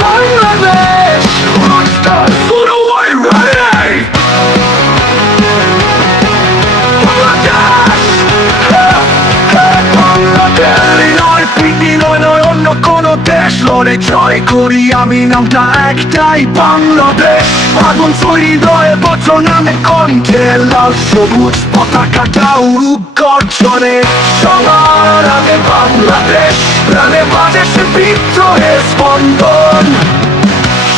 Bangladesh Rockstar শুরু হয় ready Bangladesh Bangladesh নয় পৃথিবী নয় অন্য কোনো দেশ লড়ে জয় করি আমি নামটা একটাই বাংলাদেশ আগুন তৈরি দয়ে বছর নামে কণ্ঠে লাল সবুজ পতাকাটা উড়ুক গর্জনে সবার আগে বাংলাদেশ প্রাণে বাজে সে বিদ্রোহের স্পন্দন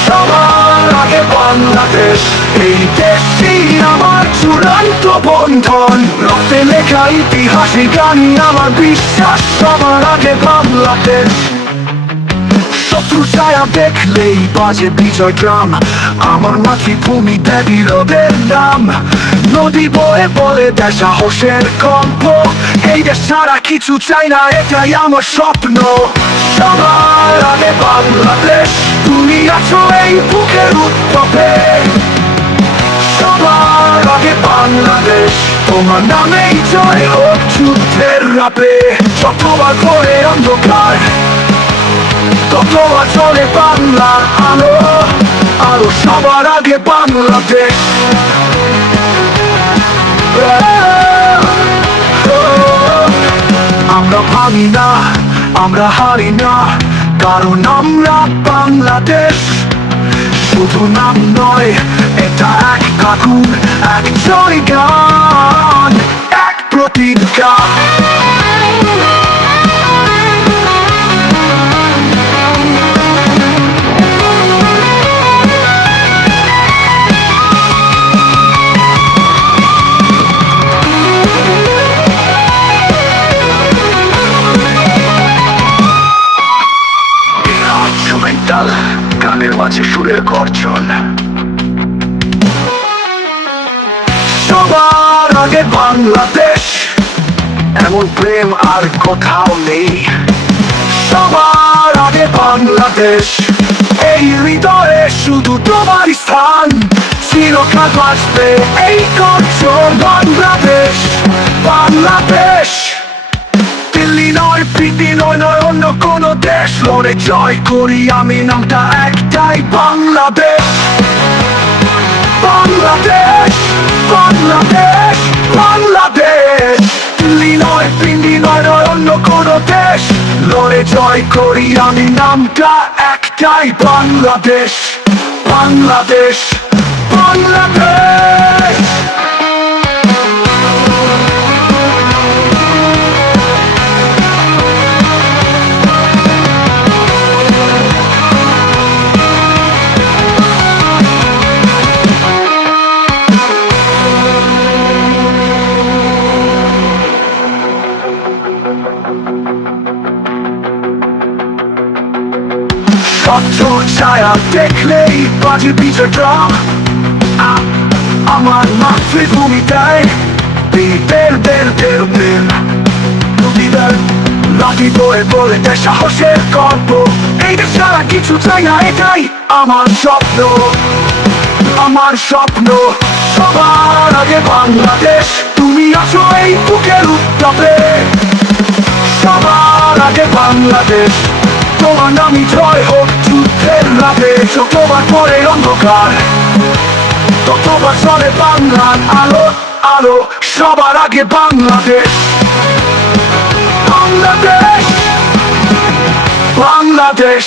সবার আগে বাংলাদেশ এই দেশটি আমার চূড়ান্ত বন্ধন রক্তে লেখা ইতিহাসে গানি আমার বিশ্বাস সবার আগে বাংলাদেশ শত্রু ছায়া দেখলেই বাজে বিজয় গ্রাম আমার মাতৃভূমি দেবী রোদের নাম নদী বয়ে বলে দেশ সাহসের কম্প এই দেশ ছাড়া কিছু চাই না এটাই আমার স্বপ্ন সবার আগে বাংলাদেশ তুমি আছো এই বুকের উত্তপে সবার আগে বাংলাদেশ তোমার নামেই জয় হোক যুদ্ধের রাপে যতবার করে অন্ধকার ততবার চলে বাংলার আলো আলো সবার আগে বাংলাদেশ আমরা ভাঙি না আমরা হারি না কারণ আমরা বাংলাদেশ শুধু নাম নয় এটা এক আগুন এক জয়গান এক প্রতিজ্ঞা গানের মাঝে সুরের গর্জন সবার আগে বাংলাদেশ এমন প্রেম আর কোথাও নেই সবার আগে বাংলাদেশ এই হৃদয়ে শুধু তোমার স্থান চিরকাল বাঁচবে এই গর্জন বাংলাদেশ বাংলাদেশ দিল্লি নয় পৃথিবী নয় অন্য কোনো দেশ লড়ে জয় করি আমি নামটা একটাই বাংলাদেশ বাংলাদেশ বাংলাদেশ বাংলাদেশ দিল্লি নয় পৃথিবী নয় অন্য কোনো দেশ লড়ে জয় করি আমি নামটা একটাই বাংলাদেশ বাংলাদেশ বাংলাদেশ শত্রুর ছায়া দেখলেই বাজে বিজয় গ্রাম আমার মাতৃভূমিটায় লাঠি বয়ে বলে দেশ সাহসের গল্প এই দেশ ছাড়া কিছু চাই না এটাই আমার স্বপ্ন আমার স্বপ্ন সবার আগে বাংলাদেশ তুমি আছো এই বুকের উত্তপে সবার আগে বাংলাদেশ তোমার নামই জয় হোক যুদ্ধের রাতে যতবার পরে অন্ধকার ততবার চলে বাংলার আলো আলো সবার আগে বাংলাদেশ বাংলাদেশ বাংলাদেশ